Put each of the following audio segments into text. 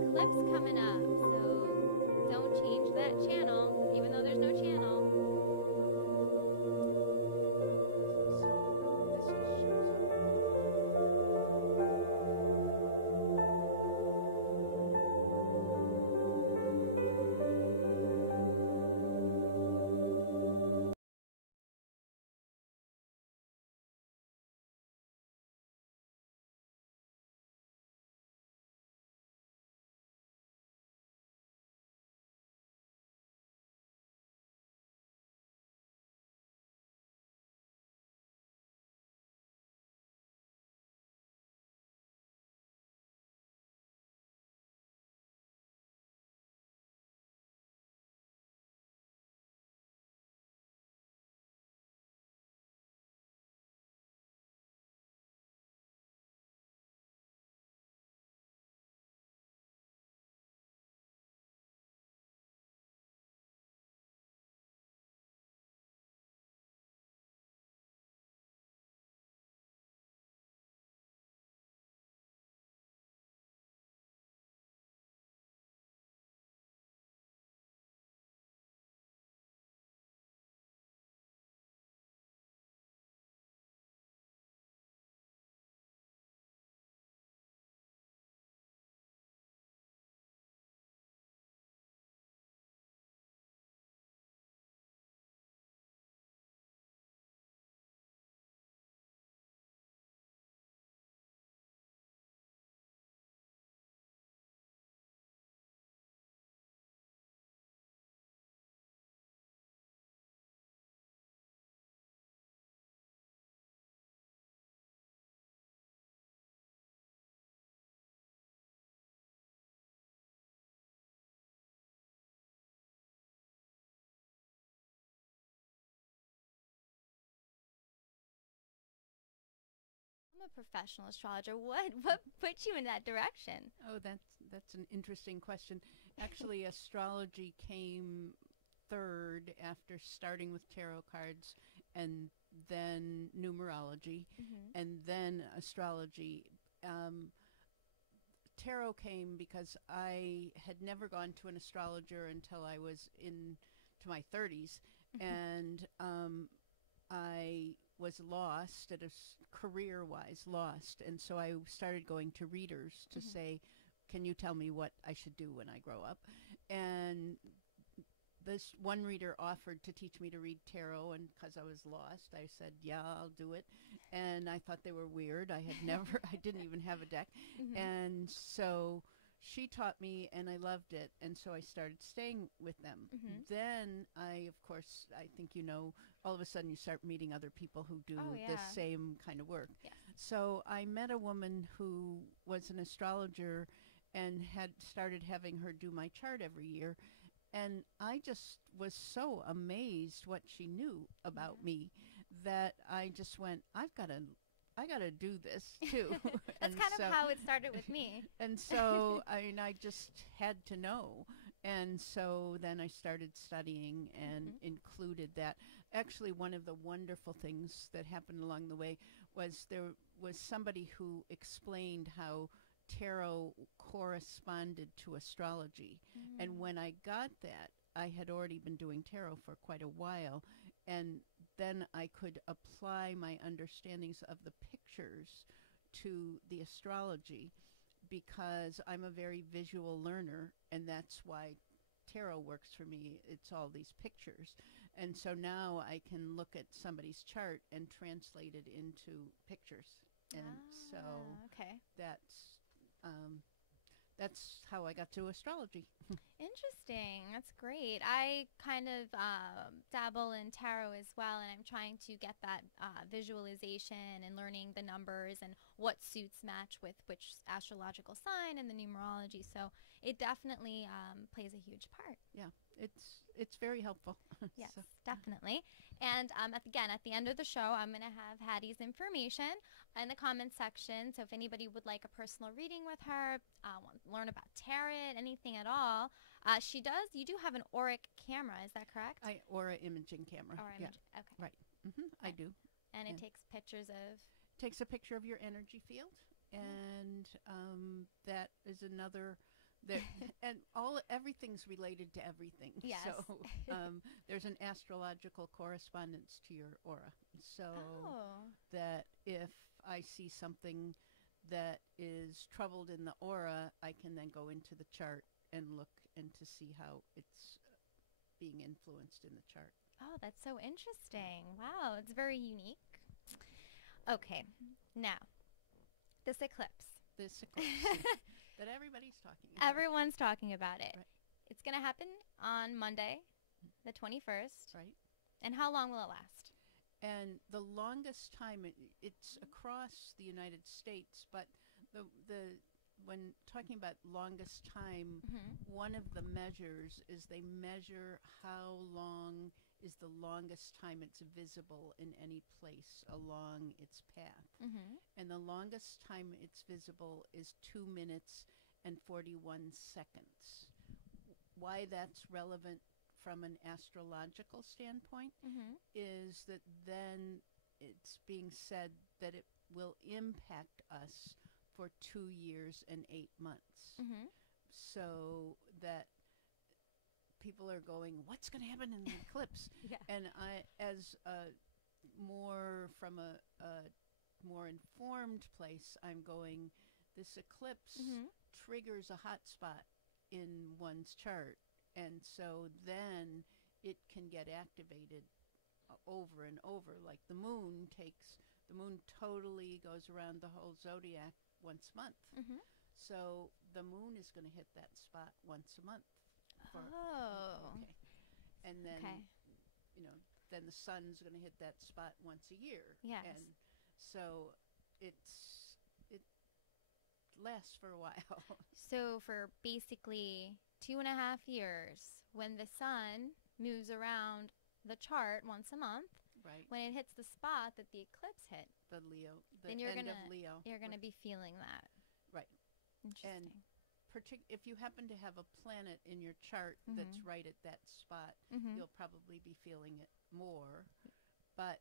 eclipse coming up, so don't change that channel, even though there's no channel. I'm a professional astrologer. What put you in that direction? Oh, that's an interesting question. Actually, astrology came third after starting with tarot cards, and then numerology, and then astrology. Tarot came because I had never gone to an astrologer until I was into my 30s, and I was lost at career-wise lost, and so I started going to readers to say, can you tell me what I should do when I grow up? And this one reader offered to teach me to read tarot, and because I was lost, I said, yeah, I'll do it. And I thought they were weird. I didn't even have a deck. And so she taught me, and I loved it, and so I started staying with them. Then I, of course, I think all of a sudden you start meeting other people who do the same kind of work. Yeah. So I met a woman who was an astrologer and had started having her do my chart every year, and I just was so amazed what she knew about me that I just went, I gotta do this too. That's kind of how it started with me. And so I just had to know. And so then I started studying and included that. Actually, one of the wonderful things that happened along the way was there was somebody who explained how tarot corresponded to astrology. And when I got that, I had already been doing tarot for quite a while, and then I could apply my understandings of the pictures to the astrology, because I'm a very visual learner, and that's why tarot works for me. It's all these pictures. And so now I can look at somebody's chart and translate it into pictures. And so that's how I got to astrology. Interesting. That's great. I kind of dabble in tarot as well, and I'm trying to get that visualization and learning the numbers and what suits match with which astrological sign and the numerology. So it definitely plays a huge part. Yeah, it's very helpful. Yes, definitely. And again, at the end of the show, I'm going to have Hattie's information in the comments section. So if anybody would like a personal reading with her, want to learn about tarot, anything at all, you do have an auric camera, is that correct? Aura imaging camera. Aura imaging, okay. Right. I do. And it takes pictures of? Takes a picture of your energy field, and that is another there, and everything's related to everything. Yes. So there's an astrological correspondence to your aura. So that if I see something that is troubled in the aura, I can then go into the chart and look and to see how it's being influenced in the chart. Oh, that's so interesting. Wow, it's very unique. Okay, now, this eclipse. This eclipse that everybody's talking about. Everyone's talking about it. Right. It's going to happen on Monday, the 21st. Right. And how long will it last? And the longest time, it's across the United States, but the when talking about longest time, one of the measures is they measure how long is the longest time it's visible in any place along its path. And the longest time it's visible is 2 minutes and 41 seconds. Why that's relevant from an astrological standpoint is that then it's being said that it will impact us for 2 years and 8 months. So that people are going, what's going to happen in the eclipse? Yeah. And I, as more from a more informed place, I'm going, this eclipse triggers a hot spot in one's chart. And so then it can get activated over and over. Like the moon totally goes around the whole zodiac once a month. So the moon is going to hit that spot once a month. Okay. And then, then the sun's going to hit that spot once a year. Yes. And so it lasts for a while. So for basically 2.5 years, when the sun moves around the chart once a month, right, when it hits the spot that the eclipse hit, the Leo, the then you're end gonna, of Leo. You're going to be feeling that. Right. Interesting. And if you happen to have a planet in your chart that's right at that spot, you'll probably be feeling it more. But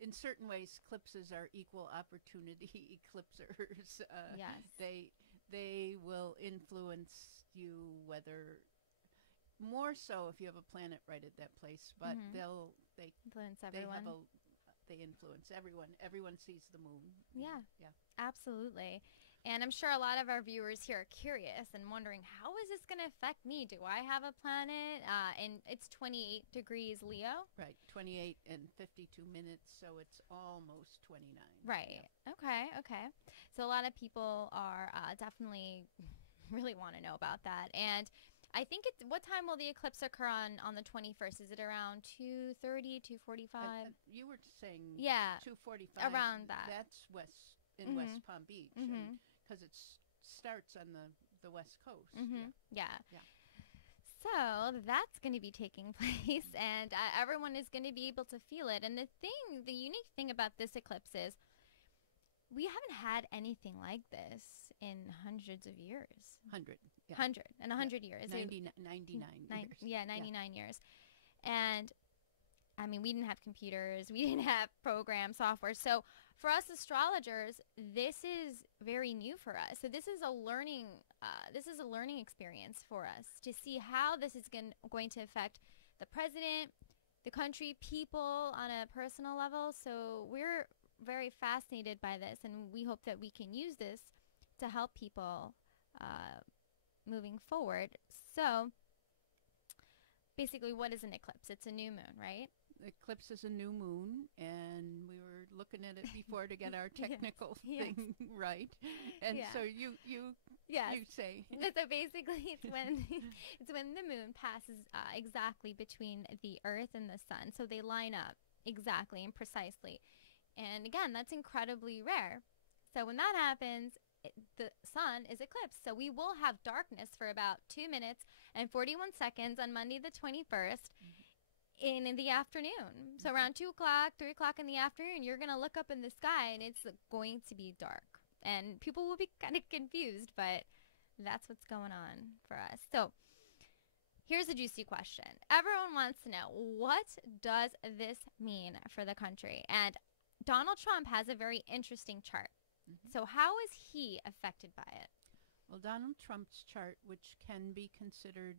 in certain ways, eclipses are equal opportunity eclipsers. Yes. They will influence you, whether more so if you have a planet right at that place, but they influence everyone. They influence everyone. Everyone sees the moon. Yeah. Yeah. Absolutely. And I'm sure a lot of our viewers here are curious and wondering, how is this going to affect me? Do I have a planet? And it's 28 degrees Leo. Right. 28 and 52 minutes, so it's almost 29. Right. Yeah. Okay. So a lot of people are definitely really want to know about that. And I think what time will the eclipse occur on the 21st? Is it around 2:30, 2:45? You were saying 2:45. Around that. That's in West Palm Beach, because it starts on the West Coast. Yeah. So that's going to be taking place, and everyone is going to be able to feel it. And the unique thing about this eclipse is we haven't had anything like this in hundreds of years. 100 years. 99 years. Yeah, 99 years. And, I mean, we didn't have computers. We didn't have program software. So, for us astrologers, this is very new for us. So, this is a learning experience for us to see how this is going to affect the president, the country, people on a personal level. So, we're very fascinated by this, and we hope that we can use this to help people moving forward. So basically, what is an eclipse? It's a new moon, right? Eclipse is a new moon, and we were looking at it before to get our technical thing right. And so you say. So basically, it's when the moon passes exactly between the Earth and the sun. So they line up exactly and precisely. And again, that's incredibly rare. So when that happens, the sun is eclipsed. So we will have darkness for about 2 minutes and 41 seconds on Monday the 21st in the afternoon. So around 2 o'clock, 3 o'clock in the afternoon, you're going to look up in the sky and it's going to be dark. And people will be kind of confused, but that's what's going on for us. So here's a juicy question. Everyone wants to know, what does this mean for the country? And Donald Trump has a very interesting chart. So how is he affected by it? Well, Donald Trump's chart, which can be considered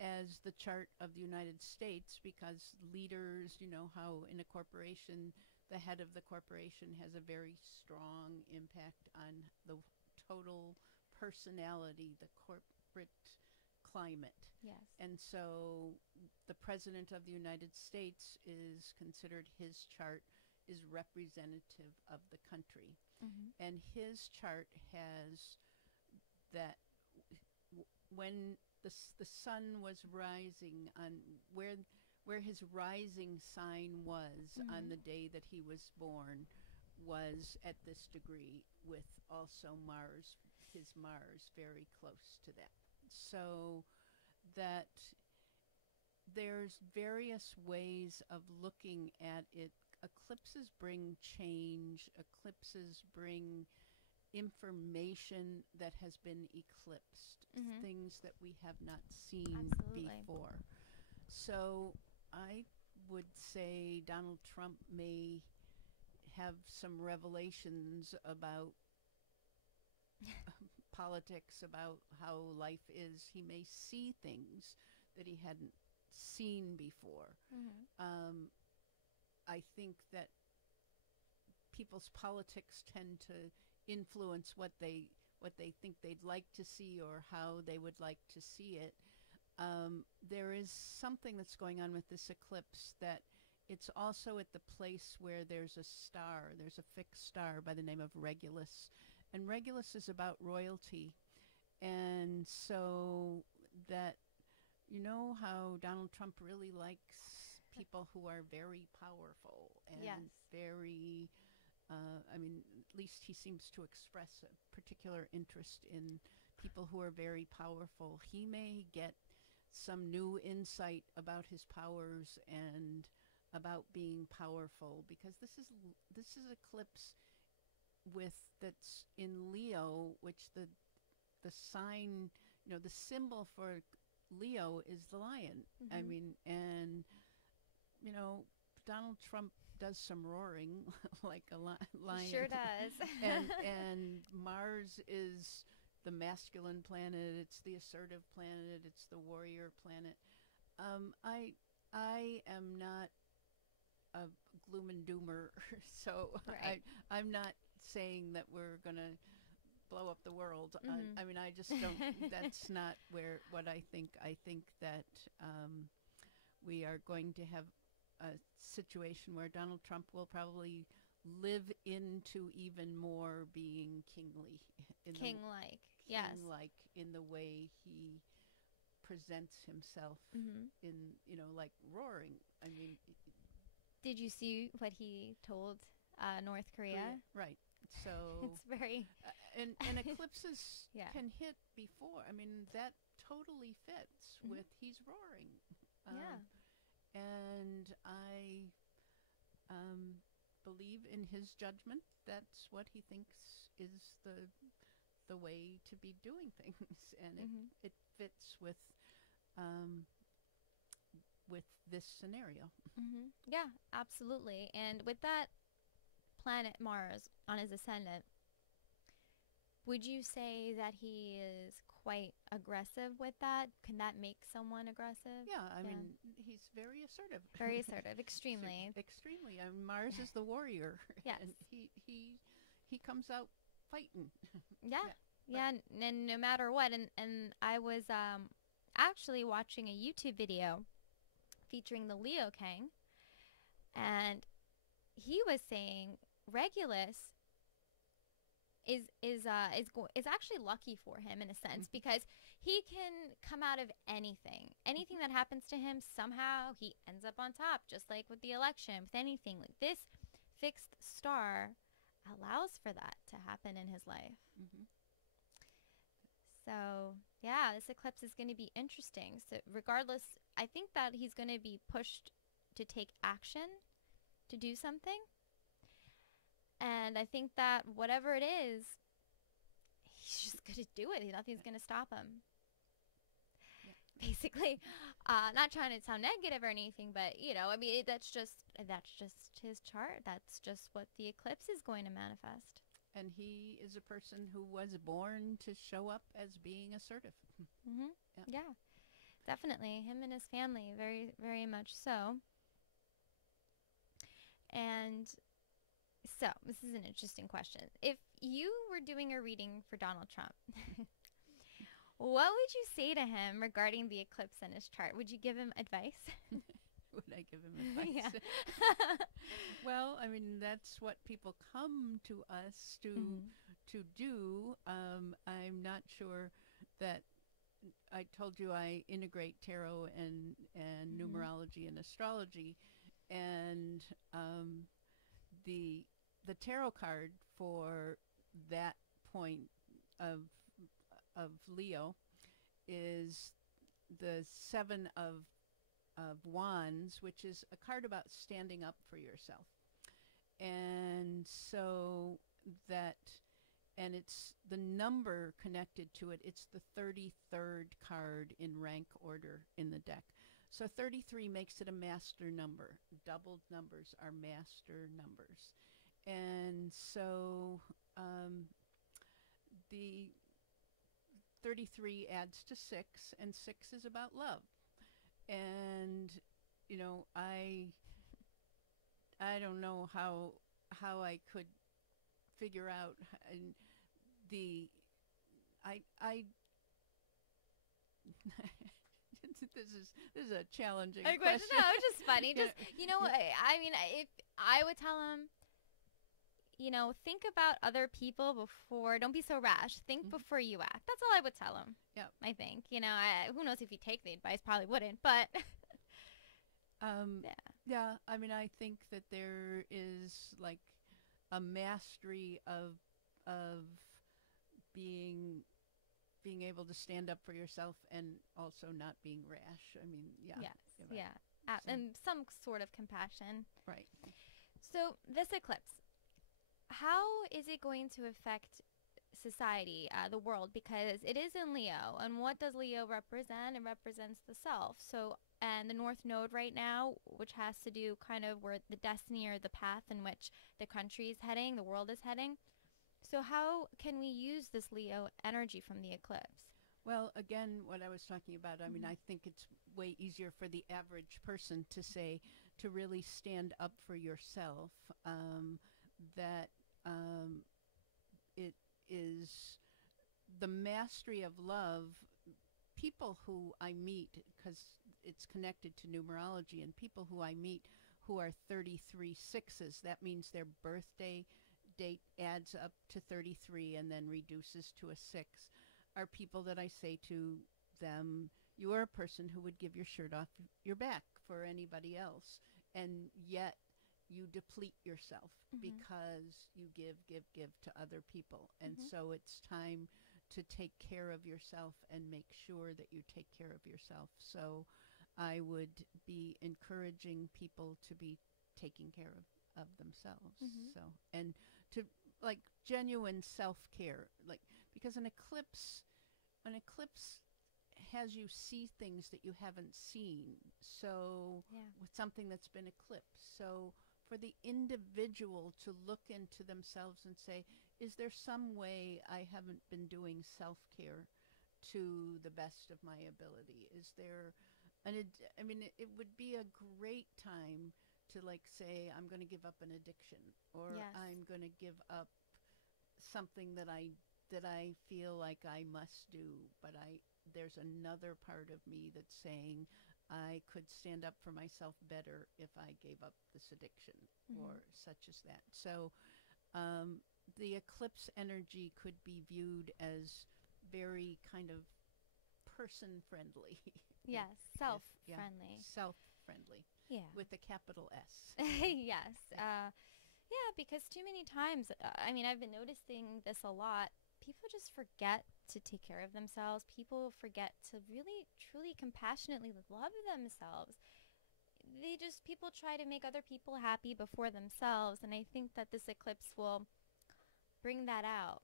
as the chart of the United States, because leaders, you know how in a corporation, the head of the corporation has a very strong impact on the total personality, the corporate climate. Yes. And so the President of the United States is considered, his chart is representative of the country. And his chart has that when the sun was rising on where his rising sign was on the day that he was born was at this degree, with also Mars, his Mars, very close to that. So that there's various ways of looking at it. Eclipses bring change. Eclipses bring information that has been eclipsed, things that we have not seen before. So I would say Donald Trump may have some revelations about politics, about how life is. He may see things that he hadn't seen before. I think that people's politics tend to influence what they think they'd like to see or how they would like to see it. There is something that's going on with this eclipse, that it's also at the place where there's a star. There's a fixed star by the name of Regulus. And Regulus is about royalty. And so that, you know how Donald Trump really likes people who are very powerful and very, I mean, at least he seems to express a particular interest in people who are very powerful. He may get some new insight about his powers and about being powerful, because this is eclipse that's in Leo, which the sign, you know, the symbol for Leo is the lion. I mean, and you know, Donald Trump does some roaring like a lion. He sure does. and Mars is the masculine planet. It's the assertive planet. It's the warrior planet. I am not a gloom and doomer, so I'm not saying that we're gonna blow up the world. I mean, I just don't. That's not what I think. I think that we are going to have a situation where Donald Trump will probably live into even more being kingly. King-like, King-like in the way he presents himself in, you know, like roaring. I mean... Did you see what he told North Korea? Right. So... It's very... and eclipses can hit before. I mean, that totally fits with he's roaring. And I believe in his judgment. That's what he thinks is the way to be doing things, and it fits with this scenario. Yeah, absolutely. And with that planet Mars on his ascendant, would you say that he is quite aggressive with that? Can that make someone aggressive? Yeah, I mean, he's very assertive. Very assertive, extremely. Extremely. I mean, Mars is the warrior. Yes. And he comes out fighting. Yeah, and no matter what. And I was actually watching a YouTube video featuring the Leo King, and he was saying Regulus is actually lucky for him in a sense, because he can come out of anything that happens to him. Somehow he ends up on top, just like with the election, with anything. Like, this fixed star allows for that to happen in his life. So yeah, this eclipse is going to be interesting. So regardless, I think that he's going to be pushed to take action, to do something. And I think that whatever it is, he's just going to do it. Nothing's going to stop him. Basically, not trying to sound negative or anything, but, you know, I mean, that's just his chart. That's just what the eclipse is going to manifest. And he is a person who was born to show up as being assertive. Mm-hmm. Yeah, definitely. Him and his family, very, very much so. And so, this is an interesting question. If you were doing a reading for Donald Trump, what would you say to him regarding the eclipse in his chart? Would you give him advice? Would I give him advice? Yeah. Well, I mean, that's what people come to us to do. I'm not sure that I told you I integrate tarot and numerology and astrology, and the tarot card for that point of Leo is the Seven of Wands, which is a card about standing up for yourself. And so that, and it's the number connected to it. It's the 33rd card in rank order in the deck. So 33 makes it a master number. Doubled numbers are master numbers. And so the 33 adds to 6, and 6 is about love. And, you know, I don't know how I could figure out the this is a challenging question. No, it's just funny. Just, you know, I mean, if I would tell him, you know, think about other people before. Don't be so rash. Think before you act. That's all I would tell him. Yeah. I think. You know, who knows if he'd take the advice? Probably wouldn't. But yeah. I mean, I think that there is like a mastery of being able to stand up for yourself and also not being rash. I mean, yeah. Yes. Yeah. And some sort of compassion. Right. So this eclipse, how is it going to affect society, the world? Because it is in Leo, and what does Leo represent? It represents the self. So, and the North Node right now, which has to do kind of where the destiny or the path in which the country is heading, the world is heading. So how can we use this Leo energy from the eclipse? Well, again, what I was talking about, I mean, I think it's way easier for the average person to say, to really stand up for yourself, that it is the mastery of love. People who I meet, because it's connected to numerology, and people who I meet who are 33 sixes, that means their birthday date adds up to 33 and then reduces to a 6, are people that I say to them, you are a person who would give your shirt off your back for anybody else, and yet you deplete yourself because you give to other people. And so it's time to take care of yourself and make sure that you take care of yourself. So I would be encouraging people to be taking care of themselves. So, and to like genuine self-care, like, because an eclipse has you see things that you haven't seen. So with something that's been eclipsed. So for the individual to look into themselves and say, is there some way I haven't been doing self-care to the best of my ability? Is there, I mean, it would be a great time to like say, I'm going to give up an addiction, or I'm going to give up something that I feel like I must do, but there's another part of me that's saying I could stand up for myself better if I gave up this addiction, or such as that. So the eclipse energy could be viewed as very kind of person-friendly. Yes, self-friendly. Self-friendly. Yeah. With a capital S. Yes. Yeah, because too many times, I mean, I've been noticing this a lot. People just forget to take care of themselves. People forget to really, truly, compassionately love themselves. People try to make other people happy before themselves. And I think that this eclipse will bring that out.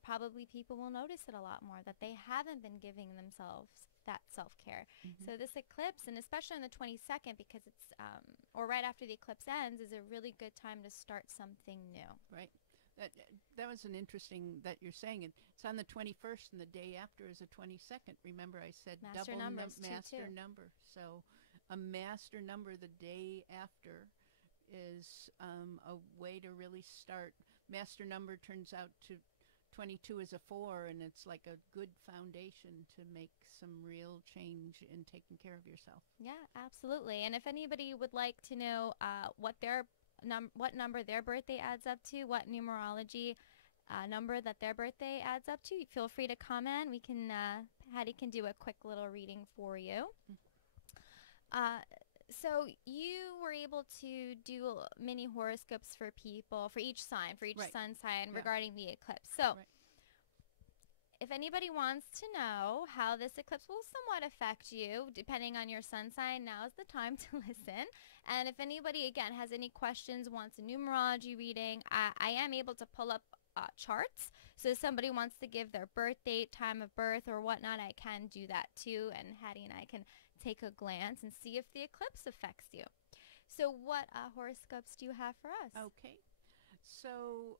Probably people will notice it a lot more, that they haven't been giving themselves that self-care. So this eclipse, and especially on the 22nd, because it's, or right after the eclipse ends, is a really good time to start something new. Right. That was an interesting that you're saying it. It's on the 21st, and the day after is the 22nd. Remember, I said Master double numbers, master 2-2. number. So a master number the day after is a way to really start. Master number turns out to 22 is a 4, and it's like a good foundation to make some real change in taking care of yourself. Yeah, absolutely. And if anybody would like to know what number their birthday adds up to, what numerology number that their birthday adds up to, feel free to comment. We can Hattie can do a quick little reading for you. So you were able to do mini horoscopes for people, for each sign, for each Right. sun sign Yeah. regarding the eclipse. So Right. if anybody wants to know how this eclipse will somewhat affect you, depending on your sun sign, now is the time to listen. And if anybody, again, has any questions, wants a numerology reading, I am able to pull up charts. So if somebody wants to give their birth date, time of birth, or whatnot, I can do that too. And Hattie and I can take a glance and see if the eclipse affects you. So what horoscopes do you have for us? Okay. So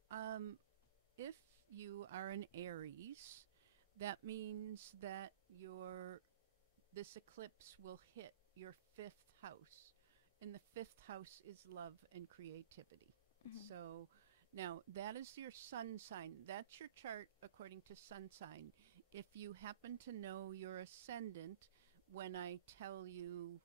if you are an Aries, that means that this eclipse will hit your 5th house. And the 5th house is love and creativity. Mhm. So now that is your sun sign. That's your chart according to sun sign. If you happen to know your ascendant, when I tell you,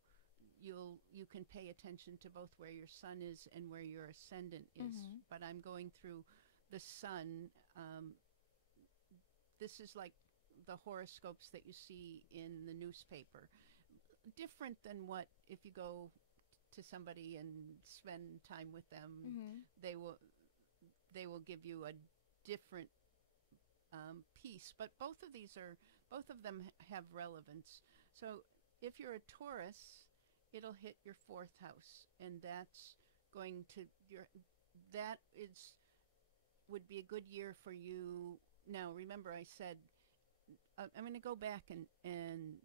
you can pay attention to both where your sun is and where your ascendant is. Mhm. But I'm going through the sun. This is like the horoscopes that you see in the newspaper. Different than what if you go to somebody and spend time with them, Mhm. they will give you a different piece. But both of them have relevance. So if you're a Taurus, it'll hit your 4th house, and that's going to would be a good year for you. Now, remember, I said I'm going to go back and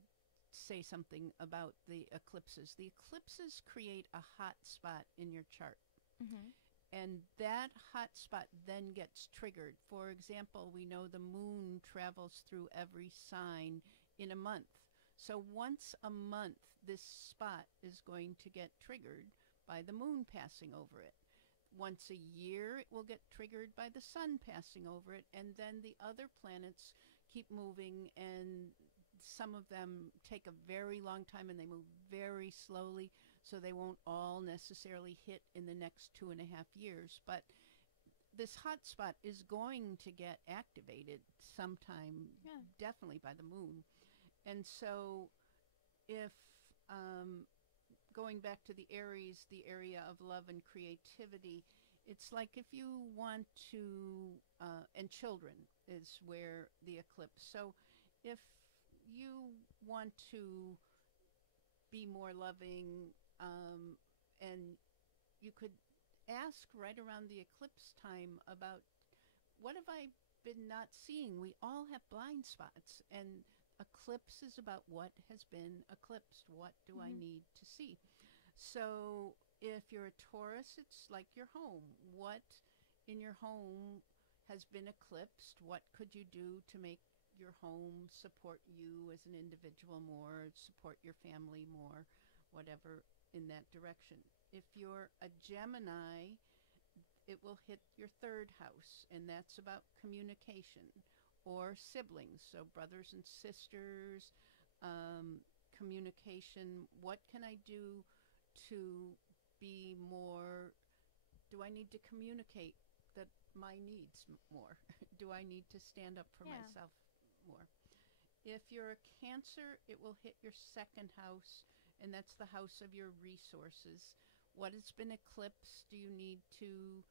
say something about the eclipses. The eclipses create a hot spot in your chart, Mhm. and that hot spot then gets triggered. For example, we know the moon travels through every sign in a month. So once a month, this spot is going to get triggered by the moon passing over it. Once a year, it will get triggered by the sun passing over it, and then the other planets keep moving, and some of them take a very long time, and they move very slowly, so they won't all necessarily hit in the next 2.5 years. But this hot spot is going to get activated sometime, Yeah. definitely by the moon. And so if going back to the Aries, the area of love and creativity, it's like if you want to, and children is where the eclipse. So if you want to be more loving, and you could ask right around the eclipse time about what have I been not seeing? We all have blind spots, and eclipse is about what has been eclipsed. What do I Mhm. need to see? So if you're a Taurus, it's like your home. What in your home has been eclipsed? What could you do to make your home support you as an individual more, support your family more, whatever in that direction? If you're a Gemini, it will hit your 3rd house, and that's about communication or siblings, so brothers and sisters, communication. What can I do to be more? Do I need to communicate that my needs more? Do I need to stand up for Yeah. myself more? If you're a Cancer, it will hit your 2nd house, and that's the house of your resources. What has been eclipsed? Do you need to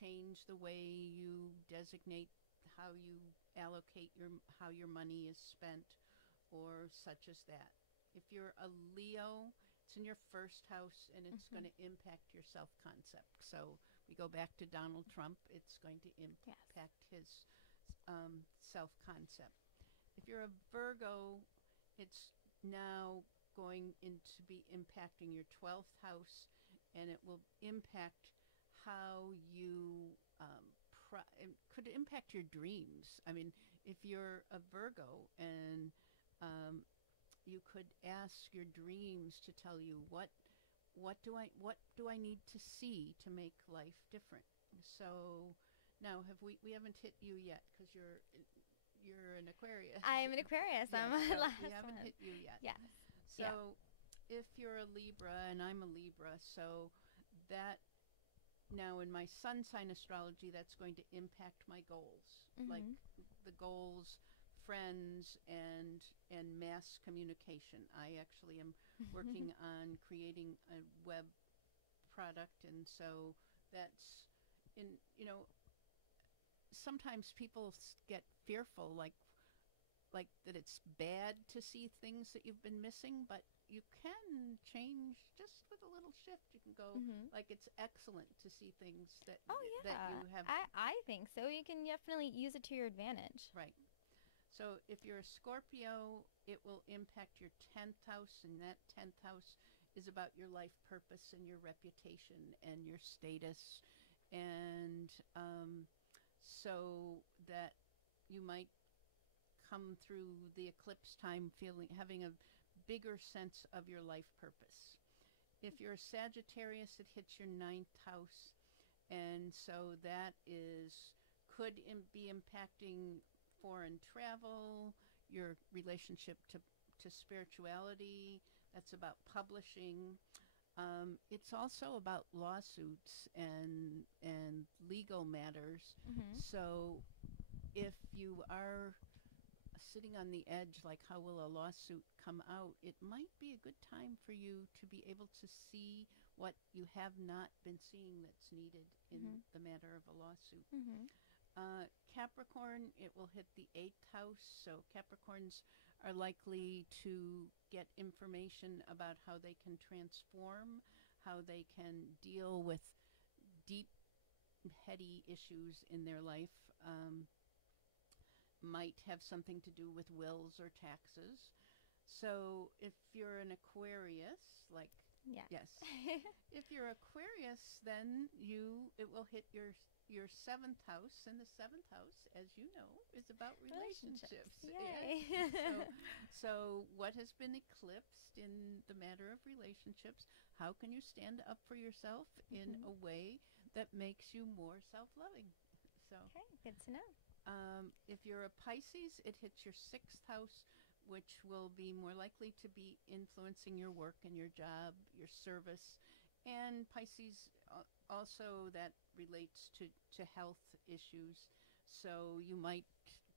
change the way you designate how you allocate how your money is spent, or such as that? If you're a Leo, it's in your 1st house, and it's Mhm. going to impact your self-concept. So we go back to Donald Trump. It's going to impact his self-concept. If you're a Virgo, it's now going into be impacting your 12th house, and it will impact how you could impact your dreams. I mean, if you're a Virgo and you could ask your dreams to tell you what do I need to see to make life different. So now we haven't hit you yet because you're an Aquarius. I am an Aquarius. Yeah, I'm a so last we haven't one. hit you yet. Yes. So if you're a Libra and I'm a Libra, so that now in my sun sign astrology, that's going to impact my goals, like the goals, friends, and mass communication. I actually am working on creating a web product, and so that's sometimes people get fearful, like that it's bad to see things that you've been missing, but you can change just with a little shift. You can go like it's excellent to see things that that you have. I think so. You can definitely use it to your advantage. Right. So if you're a Scorpio, it will impact your 10th house, and that 10th house is about your life purpose and your reputation and your status, and so that you might come through the eclipse time having a bigger sense of your life purpose. If you're a Sagittarius, it hits your 9th house, and so that could be impacting foreign travel, your relationship to spirituality. That's about publishing. It's also about lawsuits and legal matters. So if you are sitting on the edge, like how will a lawsuit come out, it might be a good time for you to be able to see what you have not been seeing that's needed in the matter of a lawsuit. Capricorn, it will hit the 8th house, so Capricorns are likely to get information about how they can transform, how they can deal with deep, heady issues in their life. Might have something to do with wills or taxes. So if you're an Aquarius, like yes, if you're Aquarius, then it will hit your 7th house, and the 7th house, as you know, is about relationships. Yay. So what has been eclipsed in the matter of relationships? How can you stand up for yourself in a way that makes you more self-loving? So okay, good to know. If you're a Pisces, it hits your 6th house, which will be more likely to be influencing your work and your job, your service. And Pisces also, that relates to health issues. So you might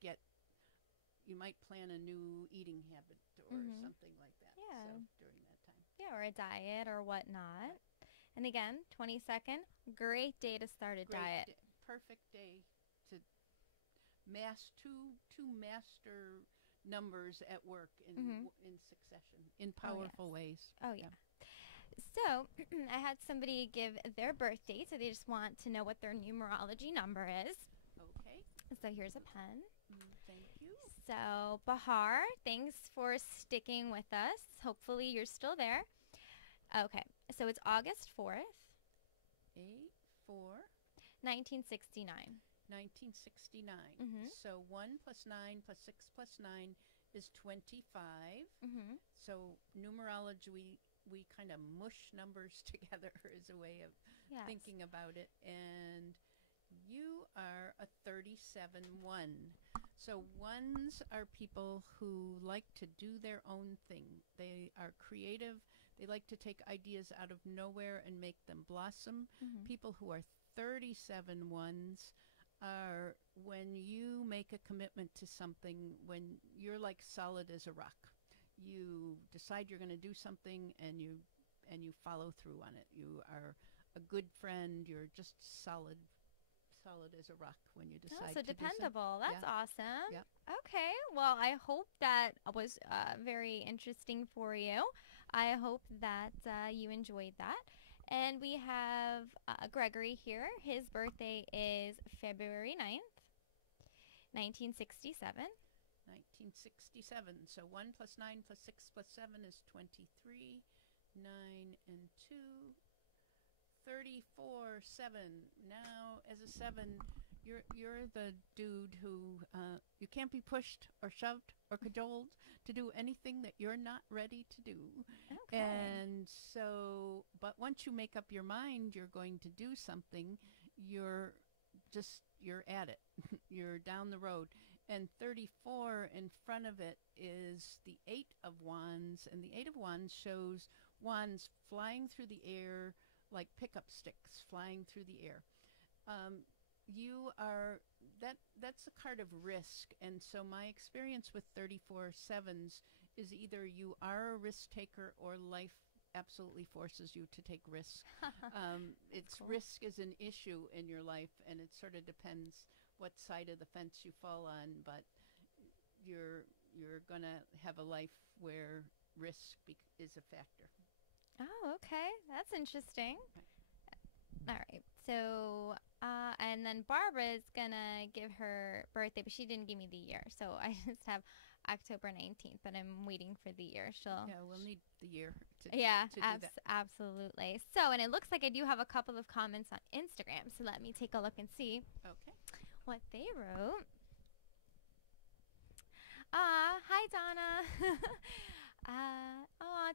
plan a new eating habit or something like that. Yeah. So during that time. Yeah, or a diet or whatnot. And again, 22nd, great day to start a diet. Perfect day to two master numbers at work in succession in powerful ways. Oh yeah. So I had somebody give their birth date, so they just want to know what their numerology number is. Okay. So here's a pen. Thank you. So Bahar, thanks for sticking with us. Hopefully you're still there. Okay, so it's August 4th. 1969. 1969. So 1 + 9 + 6 + 9 is 25. So numerology, we kind of mush numbers together as a way of thinking about it. And you are a 37-1. So ones are people who like to do their own thing. They are creative. They like to take ideas out of nowhere and make them blossom. People who are 37-1s are when you make a commitment to something, when you're like solid as a rock. You decide you're going to do something and you follow through on it. You are a good friend. You're just solid as a rock when you decide so to dependable. do That's awesome. Yep. Okay. Well, I hope that was very interesting for you. I hope that you enjoyed that. And we have Gregory here. His birthday is February 9th, 1967. 1967. So 1 + 9 + 6 + 7 is 23. 9 and 2, 34/7. Now, as a 7, you're the dude who you can't be pushed or shoved or cajoled to do anything that you're not ready to do. Okay. And so, but once you make up your mind you're going to do something, you're at it. You're down the road. And 34 in front of it is the 8 of Wands, and the 8 of Wands shows wands flying through the air like pickup sticks flying through the air. You are that's a card of risk, and so my experience with 34/7s is either you are a risk taker or life absolutely forces you to take risk. It's cool. Risk is an issue in your life, and it sort of depends what side of the fence you fall on, but you're gonna have a life where risk is a factor. Oh, okay. That's interesting. All right. So, and then Barbara's gonna give her birthday, but she didn't give me the year. So I just have October 19th, but I'm waiting for the year. Yeah, we'll need the year to do that. Absolutely. So, and it looks like I do have a couple of comments on Instagram. So let me take a look and see what they wrote. Hi, Donna.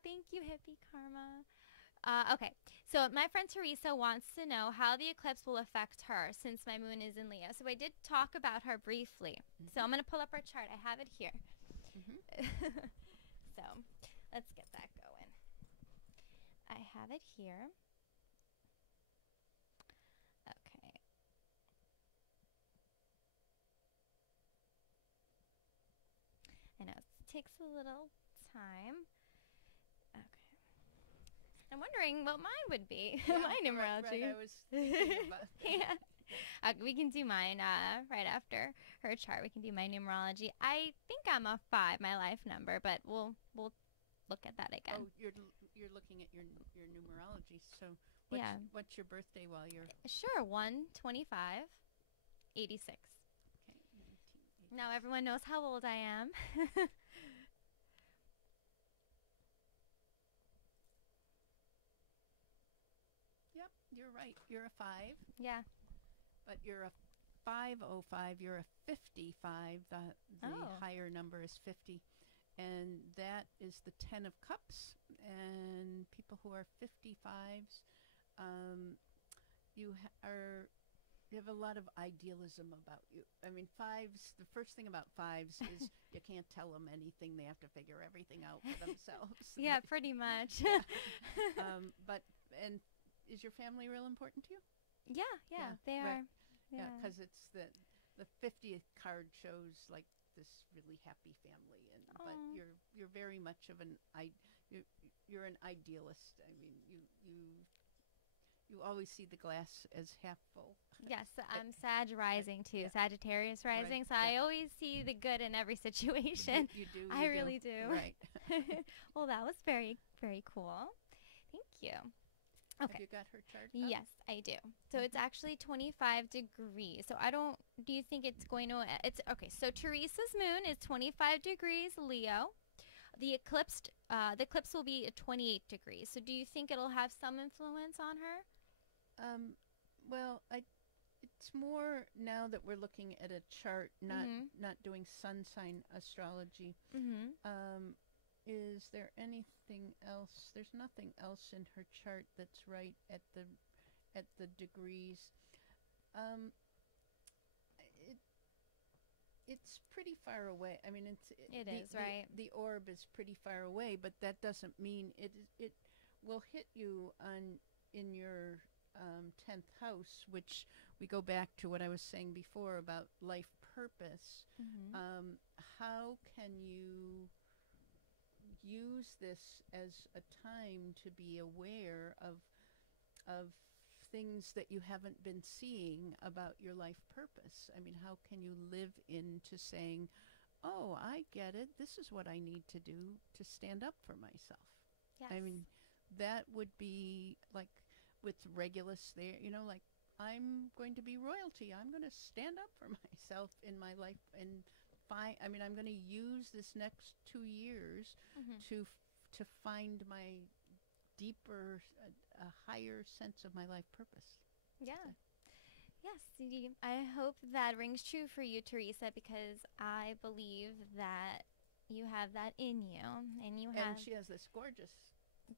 Thank you, Hippie Karma. Okay, so my friend Teresa wants to know how the eclipse will affect her since my moon is in Leo. So I did talk about her briefly. Mm-hmm. So I'm going to pull up her chart. I have it here. Mm-hmm. So let's get that going. I have it here. Okay. I know it takes a little time. Okay. I'm wondering what mine would be. Yeah, my numerology. Right, I was thinking about that. Yeah. We can do mine right after her chart. We can do my numerology. I think I'm a 5, my life number, but we'll look at that again. Oh, you're looking at your numerology. So what's your birthday while you're? Sure, 1/25/86. Okay, 1986. Now everyone knows how old I am. Yep, you're right. You're a 5. Yeah. But you're a 505. You're a 55. The higher number is 50. And that is the 10 of Cups. And people who are 55s, you have a lot of idealism about you. I mean, 5s, the first thing about 5s is you can't tell them anything. They have to figure everything out for themselves. Yeah, pretty much. And is your family real important to you? Yeah, they are. Right. Yeah, because it's the 50th card shows like this really happy family, but you're very much of you're an idealist. I mean, you always see the glass as half full. Yes, I'm Sag rising too, Sagittarius rising, so I always see the good in every situation. You do. I really do. Right. Well, that was very, very cool. Thank you. Okay. Have you got her chart up? Yes, I do. So it's actually 25 degrees. So do you think it's going to, so Teresa's moon is 25 degrees Leo. The eclipse will be at 28 degrees. So do you think it'll have some influence on her? Well, it's more now that we're looking at a chart, not doing sun sign astrology. Mm-hmm. Is there anything else? There's nothing else in her chart that's right at the degrees. It's pretty far away. I mean, it is right. The orb is pretty far away, but that doesn't mean it will hit you in your 10th house, which we go back to what I was saying before about life purpose. Mm-hmm. How can you use this as a time to be aware of things that you haven't been seeing about your life purpose? I mean, how can you live into saying, oh, I get it. This is what I need to do to stand up for myself. Yes. I mean, that would be like with Regulus there, like I'm going to be royalty. I'm going to stand up for myself in my life and I'm going to use this next 2 years to find my deeper a higher sense of my life purpose. Yeah. Yes, I hope that rings true for you, Teresa, because I believe that you have that in you, and you have. And she has this gorgeous.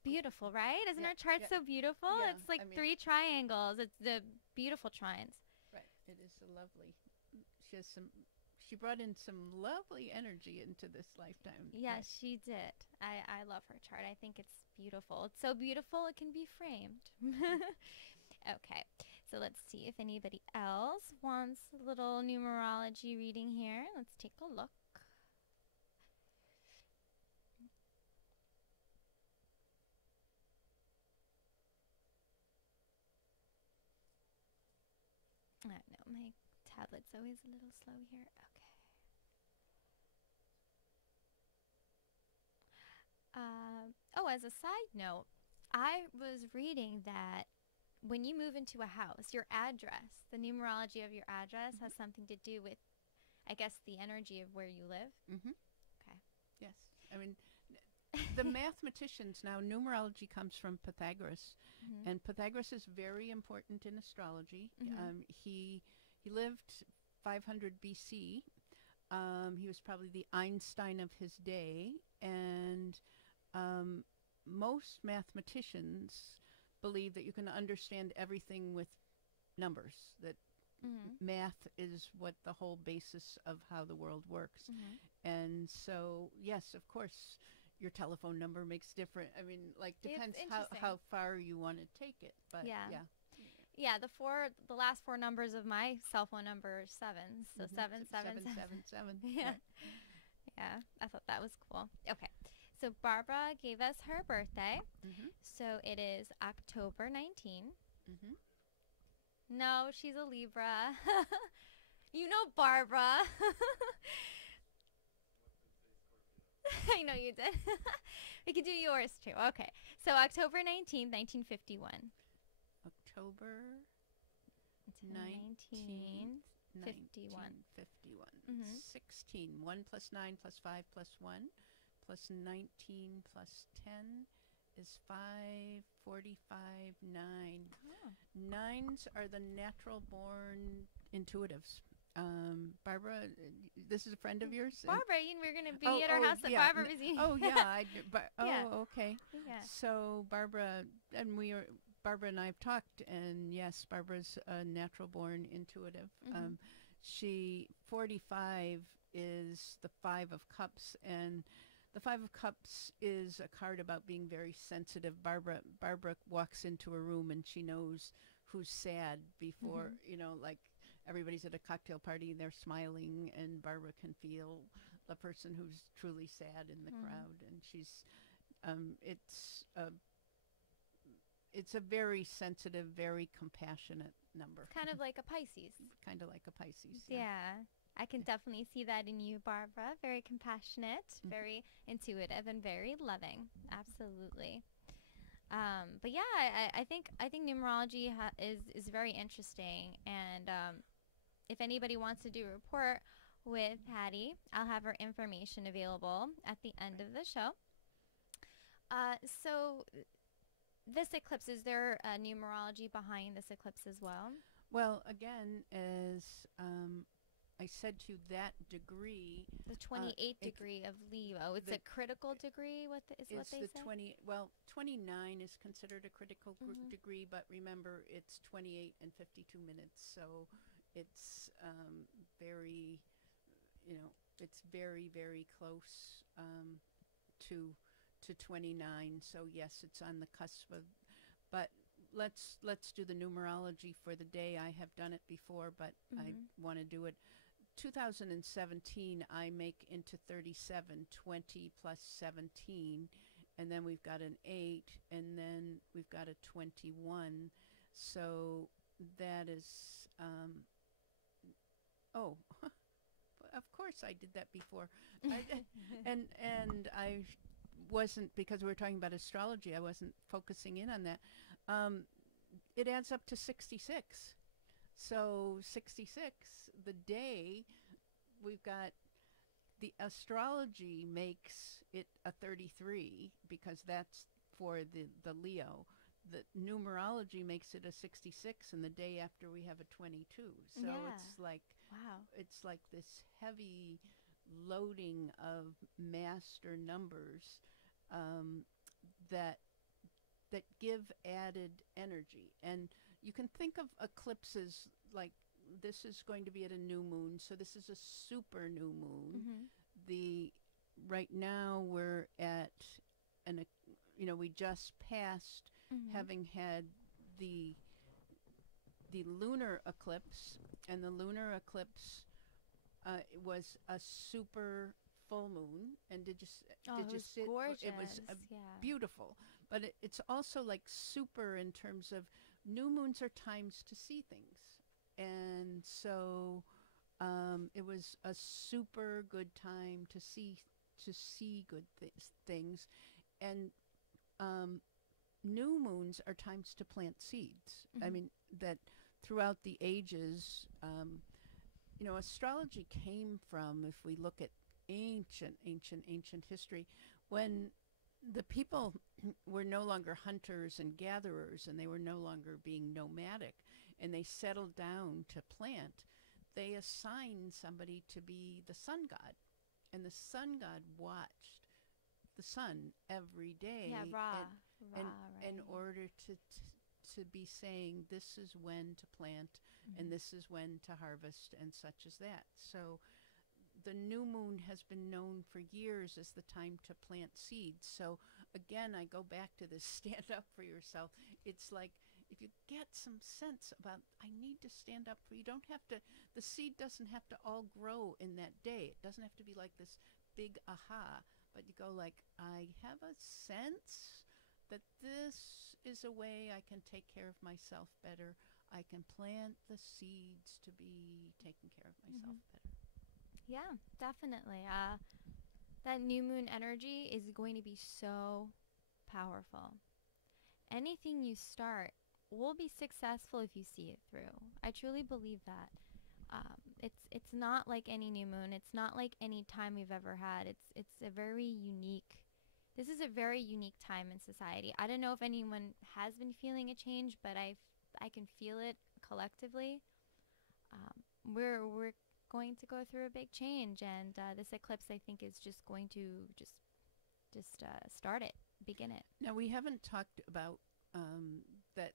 Beautiful, right? Isn't Yeah, her chart yeah. so beautiful? Yeah, It's like I mean, 3 triangles. It's the beautiful trines. Right. It is a lovely. She has some. She brought in some lovely energy into this lifetime. Yes, she did. I love her chart. I think it's beautiful. It's so beautiful it can be framed. Okay, so let's see if anybody else wants a little numerology reading here. Let's take a look. I know my tablet's always a little slow here. Okay. As a side note, I was reading that when you move into a house, your address, the numerology of your address has something to do with, I guess, the energy of where you live. Mm-hmm. Okay. Yes. I mean, the mathematicians now, numerology comes from Pythagoras, and Pythagoras is very important in astrology. He lived 500 BC. He was probably the Einstein of his day, and most mathematicians believe that you can understand everything with numbers, that math is what the whole basis of how the world works. And so, yes, of course, your telephone number makes different. I mean, like, depends how far you want to take it. But yeah, the last 4 numbers of my cell phone number are 7. So 777. Yeah. Yeah, I thought that was cool. Okay. So Barbara gave us her birthday. So it is October 19. No, she's a Libra. You know Barbara. I know you did. We could do yours too. Okay. So October 19th, 1951. October 1951. 16. 1 plus 9 plus 5 plus 1 plus 19 plus 10 is 5, 45, 9. Oh. 9s are the natural born intuitives. Barbara, this is a friend of yours? Barbara, we're going to be at our house at Barbara Museum. Oh, yeah. Yeah. Okay. Yeah. So Barbara, Barbara and I have talked, and yes, Barbara's a natural born intuitive. 45 is the 5 of Cups, and the 5 of Cups is a card about being very sensitive. Barbara walks into a room and she knows who's sad before, like everybody's at a cocktail party and they're smiling, and Barbara can feel the person who's truly sad in the crowd. And she's, it's a very sensitive, very compassionate number. Kind of like a Pisces. Kind of like a Pisces. Yeah. I can definitely see that in you, Barbara. Very compassionate, very intuitive, and very loving. Absolutely. But yeah, I think numerology is very interesting. And if anybody wants to do a report with Hattie, I'll have her information available at the end of the show. So this eclipse, is there numerology behind this eclipse as well? Well, again, as I said to you, that degree, the 28th degree of Leo, it's a critical degree. What they say? 29 is considered a critical degree, but remember, it's 28 and 52 minutes, so it's very, it's very, very close to 29. So yes, it's on the cusp of, but let's do the numerology for the day. I have done it before, but I want to do it. 2017, I make into 37, 20 plus 17, and then we've got an 8, and then we've got a 21. So that is, of course I did that before. And I wasn't, because we were talking about astrology, I wasn't focusing in on that. It adds up to 66. So 66, the day, we've got the astrology makes it a 33 because that's for the Leo. the numerology makes it a 66, and the day after we have a 22. So Yeah. Wow. Wow. It's like this heavy loading of master numbers um, that that give added energy. And you can think of eclipses like this is going to be at a new moon, so this is a super new moon. Mm-hmm. The right now we're at we just passed Mm-hmm. having had the lunar eclipse, and the lunar eclipse was a super full moon. And Oh, did it you was see it? gorgeous. It was Yeah. beautiful, but it's also like super in terms of new moons are times to see things, and so it was a super good time to see good things, and new moons are times to plant seeds. Mm-hmm. I mean that throughout the ages, astrology came from, if we look at ancient history, when the people were no longer hunters and gatherers, and they were no longer being nomadic, and they settled down to plant, they assigned somebody to be the sun god, and the sun god watched the sun every day. Yeah, Ra. And Ra, right. in order to be saying this is when to plant, Mm-hmm. and this is when to harvest, and such as that. So the new moon has been known for years as the time to plant seeds. So again, I go back to this stand up for yourself. It's like if you get some sense about, I need to stand up for, you don't have to, the seed doesn't have to all grow in that day. It doesn't have to be like this big aha, but you go like, I have a sense that this is a way I can take care of myself better. I can plant the seeds to be taking care of myself better. Yeah, definitely. That new moon energy is going to be so powerful. Anything you start will be successful if you see it through. I truly believe that. It's not like any new moon. It's not like any time we've ever had. It's a very unique. This is a very unique time in society. I don't know if anyone has been feeling a change, but I can feel it collectively. We're going to go through a big change, and this eclipse, I think, is just going to start it, begin it. Now, we haven't talked about that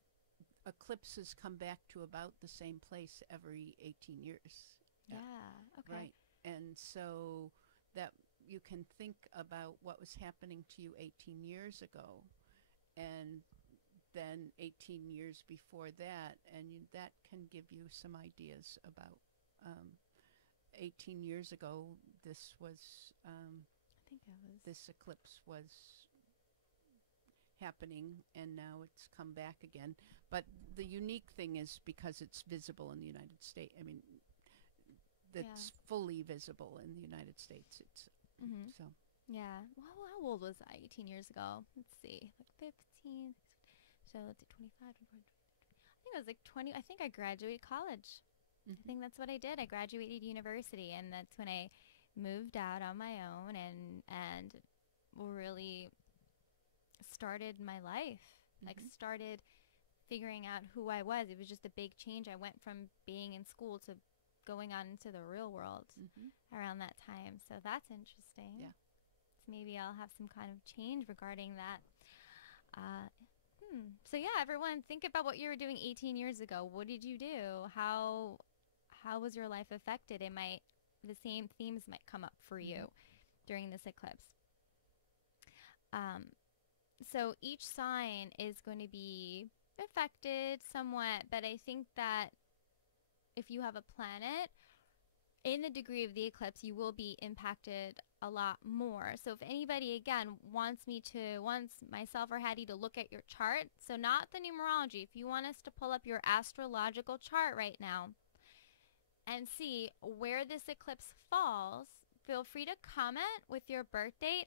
eclipses come back to about the same place every 18 years. Yeah, okay. Right. And so that you can think about what was happening to you 18 years ago, and then 18 years before that, and that can give you some ideas about 18 years ago, this was, I think I was. this eclipse was happening, and now it's come back again. But the unique thing is because it's visible in the United States. I mean, that's fully visible in the United States. It's so. Yeah. Well, how old was I 18 years ago? Let's see. Like 15. So let's see, 25. I think I was like 20. I think I graduated college. I think that's what I did. I graduated university, and that's when I moved out on my own and really started my life. Like started figuring out who I was. It was just a big change. I went from being in school to going on into the real world around that time. So that's interesting. Yeah. So maybe I'll have some kind of change regarding that. So yeah, everyone, think about what you were doing 18 years ago. What did you do? How was your life affected? The same themes might come up for you during this eclipse. So each sign is going to be affected somewhat, but I think that if you have a planet in the degree of the eclipse, you will be impacted a lot more. So if anybody, again, wants myself or Hattie to look at your chart, so not the numerology, if you want us to pull up your astrological chart right now and see where this eclipse falls, feel free to comment with your birth date.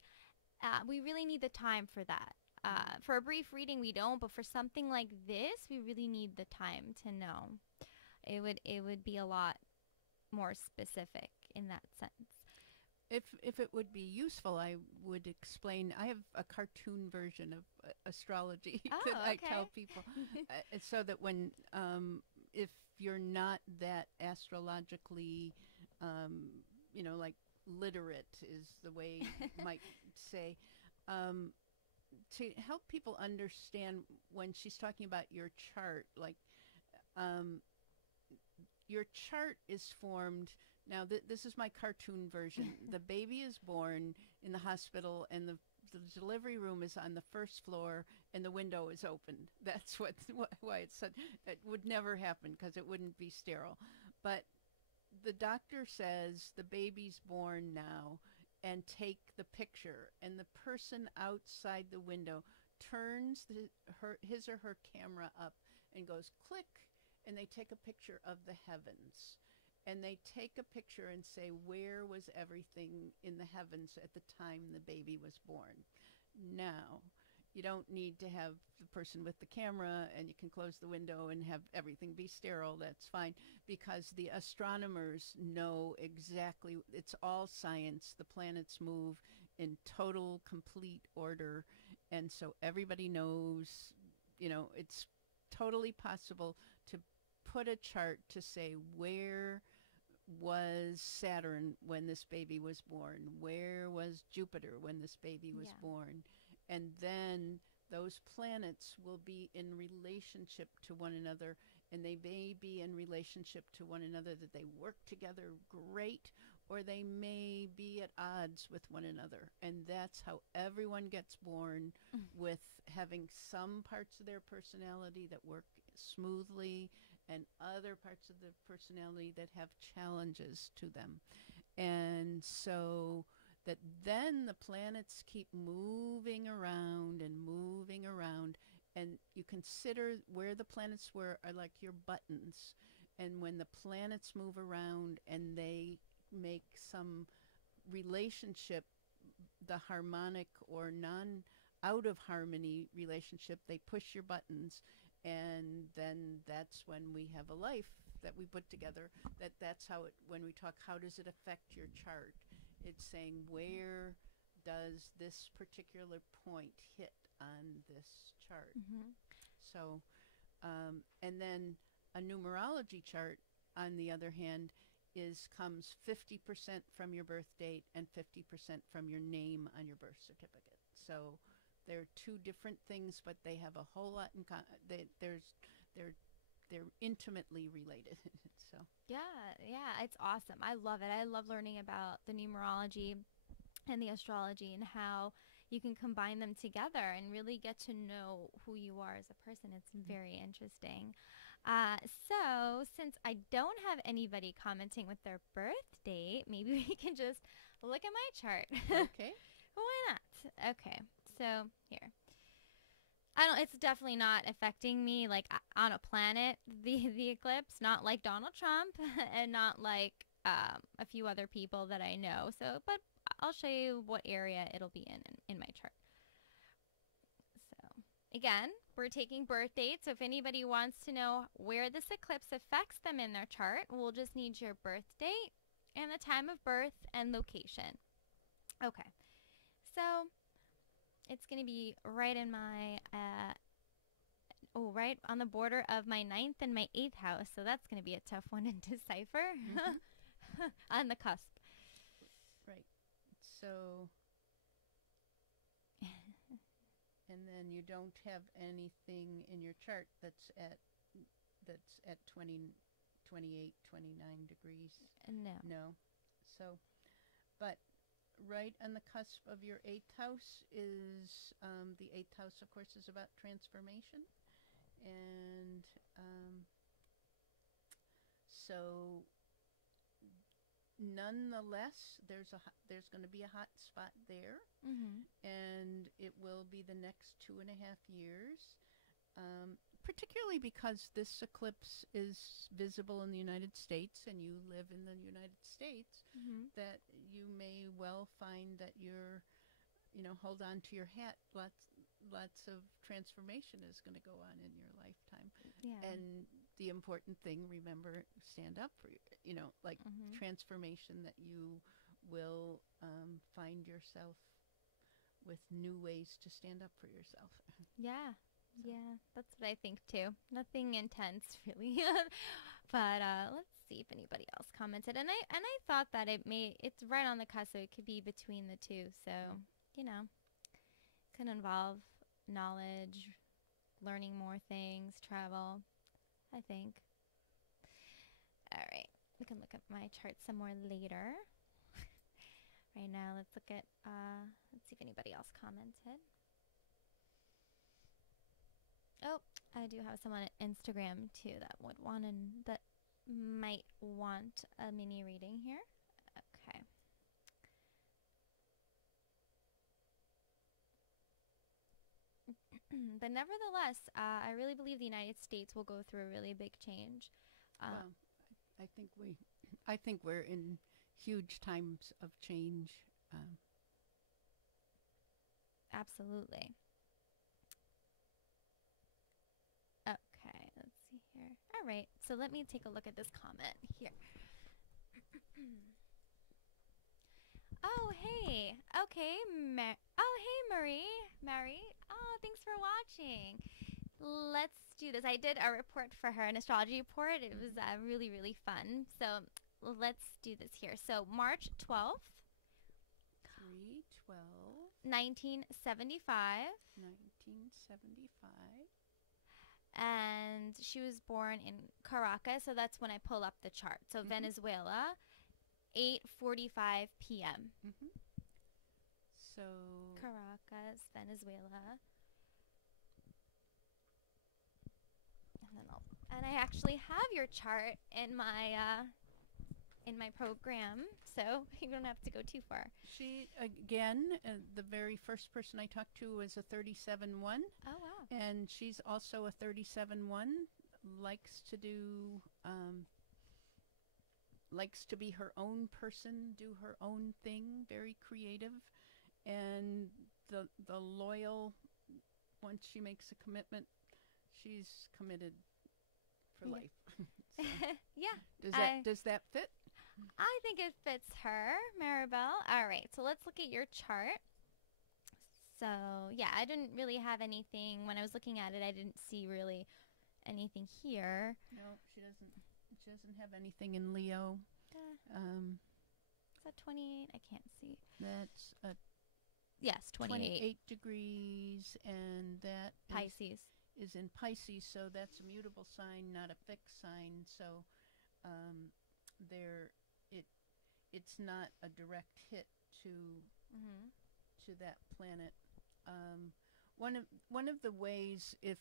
We really need the time for that. For a brief reading, we don't, but for something like this, we really need the time to know. It would be a lot more specific in that sense. if it would be useful, I would explain. I have a cartoon version of astrology that Oh, I okay. tell people, so that when if you're not that astrologically, like literate is the way you might say, um, to help people understand when she's talking about your chart, like um, your chart is formed. Now, this is my cartoon version. The baby is born in the hospital, and the delivery room is on the first floor, and the window is open. That's why it's said it would never happen because it wouldn't be sterile. But the doctor says the baby's born now, and take the picture, and the person outside the window turns his or her camera up and goes click, and they take a picture of the heavens, and they take a picture and say, where was everything in the heavens at the time the baby was born? Now, you don't need to have the person with the camera, and you can close the window and have everything be sterile. That's fine, because the astronomers know exactly. It's all science. The planets move in total, complete order, and so everybody knows, it's totally possible to put a chart to say where was Saturn when this baby was born, where was Jupiter when this baby was Yeah. born, and then those planets will be in relationship to one another, and they may be in relationship to one another that they work together great, or they may be at odds with one another. And that's how everyone gets born, with having some parts of their personality that work smoothly and other parts of the personality that have challenges to them. And so that then the planets keep moving around and moving around, and you consider where the planets are like your buttons. And when the planets move around and they make some relationship, the harmonic or non out of harmony relationship, they push your buttons, and then that's when we have a life that we put together. That's how it, when we talk, how does it affect your chart? It's saying, where does this particular point hit on this chart? Mm-hmm. So, and then a numerology chart, on the other hand, comes 50% from your birth date and 50% from your name on your birth certificate. So they're two different things, but they have a whole lot in they're intimately related. So Yeah, it's awesome. I love it. I love learning about the numerology and the astrology and how you can combine them together and really get to know who you are as a person. It's very interesting. So, since I don't have anybody commenting with their birth date, maybe we can just look at my chart. okay. Why not? Okay, so here. I don't. It's definitely not affecting me like on a planet. The eclipse, not like Donald Trump, and not like a few other people that I know. So, but I'll show you what area it'll be in my chart. So, again, we're taking birth dates. So, if anybody wants to know where this eclipse affects them in their chart, we'll just need your birth date and the time of birth and location. Okay, so it's going to be right in my, right on the border of my ninth and my 8th house. So that's going to be a tough one to decipher. On the cusp. Right. So, and then you don't have anything in your chart that's at 20, 28, 29 degrees. No. No. So, but right on the cusp of your 8th house is, the 8th house, of course, is about transformation. And so nonetheless, there's going to be a hot spot there, and it will be the next 2.5 years, particularly because this eclipse is visible in the United States and you live in the United States, that you may well find that you're, hold on to your hat. Lots of transformation is going to go on in your lifetime. Yeah. And the important thing, remember, stand up for, transformation that you will find yourself with new ways to stand up for yourself. Yeah. Yeah, that's what I think too. Nothing intense really. But let's see if anybody else commented. And I thought that it's right on the cusp, so it could be between the two. So, you know, can involve knowledge, learning more things, travel, I think. All right. We can look at my chart some more later. Right now, let's look at let's see if anybody else commented. Oh, I do have someone at Instagram too that might want a mini reading here. Okay. But nevertheless, I really believe the United States will go through a really big change. Well, I think we're in huge times of change. Absolutely. Okay, let's see here. All right, so let me take a look at this comment here. Oh, hey. Okay, hey, Mary. Oh, thanks for watching. Let's do this. I did a report for her, an astrology report. It was really, really fun. So let's do this here. So March 12th. 1975. 1975. And she was born in Caracas, so that's when I pull up the chart. So Venezuela, 8:45 p.m. So Caracas, Venezuela. And I actually have your chart in my program, so you don't have to go too far. She, again, the very first person I talked to was a 37-1. Oh, wow. And she's also a 37-1, likes to be her own person, do her own thing, very creative. And the loyal, once she makes a commitment, she's committed for life. So, yeah. Does that fit? I think it fits her, Maribel. All right, so let's look at your chart. So, yeah, I didn't really have anything. When I was looking at it, I didn't see really anything here. No, she doesn't have anything in Leo. Is that 28? I can't see. That's a yes, 28 degrees, and that Pisces is in Pisces, so that's a mutable sign, not a fixed sign. So it's not a direct hit to that planet. One of the ways, if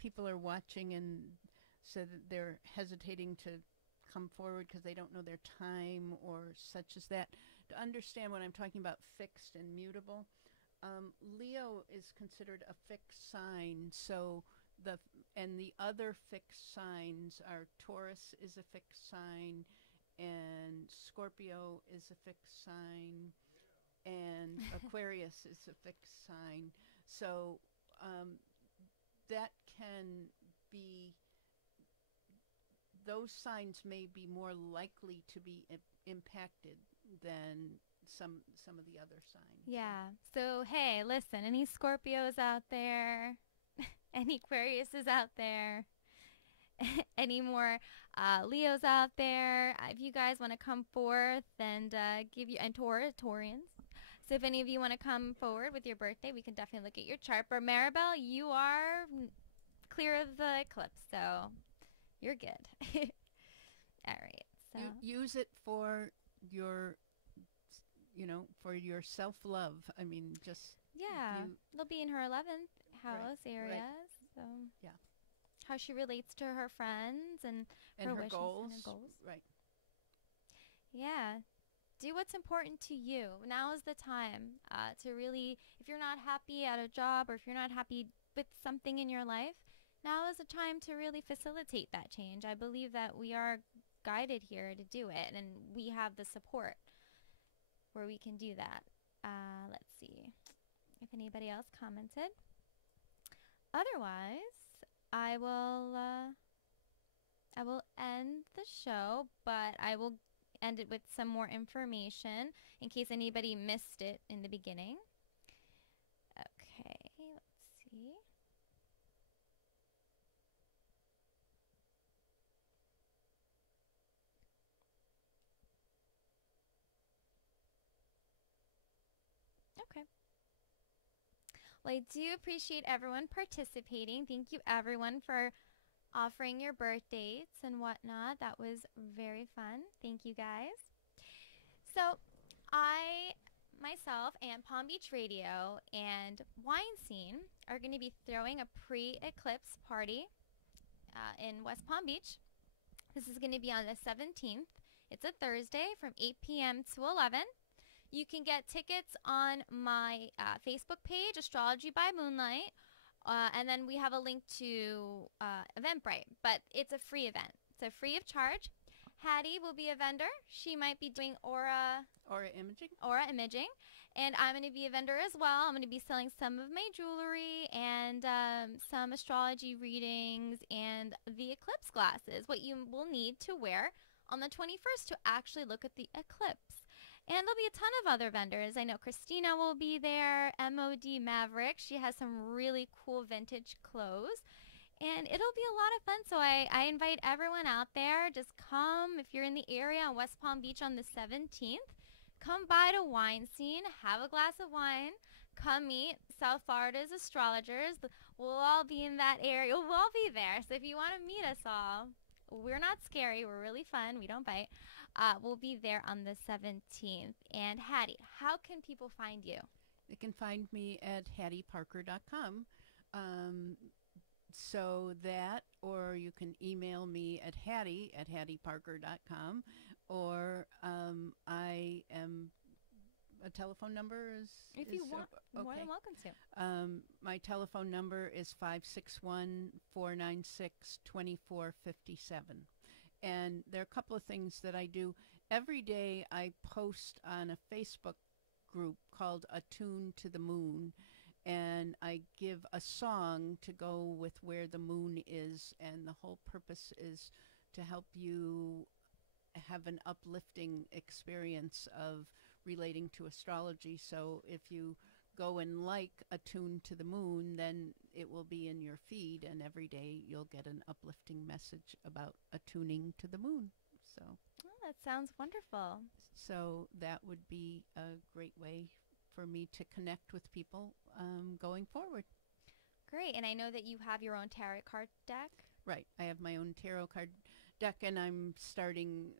people are watching and so that they're hesitating to come forward because they don't know their time or such as that, to understand what I'm talking about, fixed and mutable. Leo is considered a fixed sign, so the other fixed signs are Taurus is a fixed sign, and Scorpio is a fixed sign, and Aquarius is a fixed sign. So that can be, those signs may be more likely to be impacted than some of the other signs. Yeah. So, hey, listen, any Scorpios out there? Any Aquariuses out there? Any more Leos out there? If you guys want to come forth and and Taurians. So if any of you want to come forward with your birthday, we can definitely look at your chart. But Maribel, you are clear of the eclipse, so you're good. All right. So use it for your, for your self-love. I mean, just they'll be in her 11th house areas. Right. So how she relates to her friends and her wishes goals. And her goals. Right. Yeah. Do what's important to you. Now is the time to really, if you're not happy at a job or if you're not happy with something in your life, now is the time to really facilitate that change. I believe that we are guided here to do it, and we have the support where we can do that. Let's see if anybody else commented. Otherwise, I will end the show, but I will ended with some more information in case anybody missed it in the beginning. Okay, let's see. Okay. Well, I do appreciate everyone participating. Thank you, everyone, for offering your birth dates and whatnot. That was very fun. Thank you, guys. So, I myself and Palm Beach Radio and Wine Scene are going to be throwing a pre-eclipse party in West Palm Beach. This is going to be on the 17th. It's a Thursday from 8 p.m. to 11. You can get tickets on my Facebook page, Astrology by Moonlight, and then we have a link to Eventbrite, but it's a free event. It's a free of charge. Hattie will be a vendor. She might be doing aura imaging, and I'm going to be a vendor as well. I'm going to be selling some of my jewelry and some astrology readings and the eclipse glasses, what you will need to wear on the 21st to actually look at the eclipse. And there'll be a ton of other vendors. I know Christina will be there, MOD Maverick. She has some really cool vintage clothes. And it'll be a lot of fun. So I invite everyone out there. Just come if you're in the area on West Palm Beach on the 17th. Come by to Wine Scene, have a glass of wine. Come meet South Florida's astrologers. We'll all be in that area. We'll all be there. So if you want to meet us all, we're not scary. We're really fun. We don't bite. We'll be there on the 17th. And Hattie, how can people find you? They can find me at hattieparker.com. So that, or you can email me at hattieparker.com, or I am, a telephone number is... If you want, you're more than welcome to. My telephone number is 561-496-2457. And there are a couple of things that I do. Every day I post on a Facebook group called Attune to the Moon, and I give a song to go with where the moon is, and the whole purpose is to help you have an uplifting experience of relating to astrology. So if you go and like Attune to the Moon, then it will be in your feed, and every day you'll get an uplifting message about attuning to the moon. So that sounds wonderful. So that would be a great way for me to connect with people going forward. Great. And I know that you have your own tarot card deck. Right. I have my own tarot card deck, and I'm starting...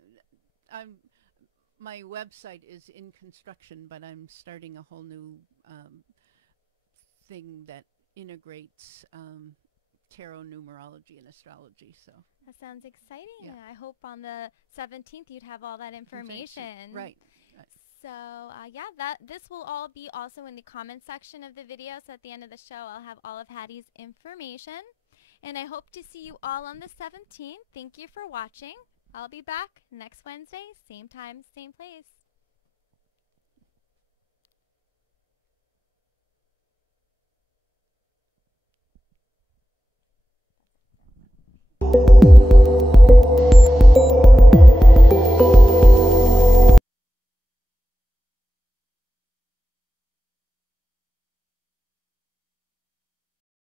my website is in construction, but I'm starting a whole new thing that integrates tarot, numerology, and astrology. So that sounds exciting. Yeah. I hope on the 17th you'd have all that information. Right. So yeah, this will all be also in the comment section of the video. So at the end of the show, I'll have all of Hattie's information. And I hope to see you all on the 17th. Thank you for watching. I'll be back next Wednesday, same time, same place.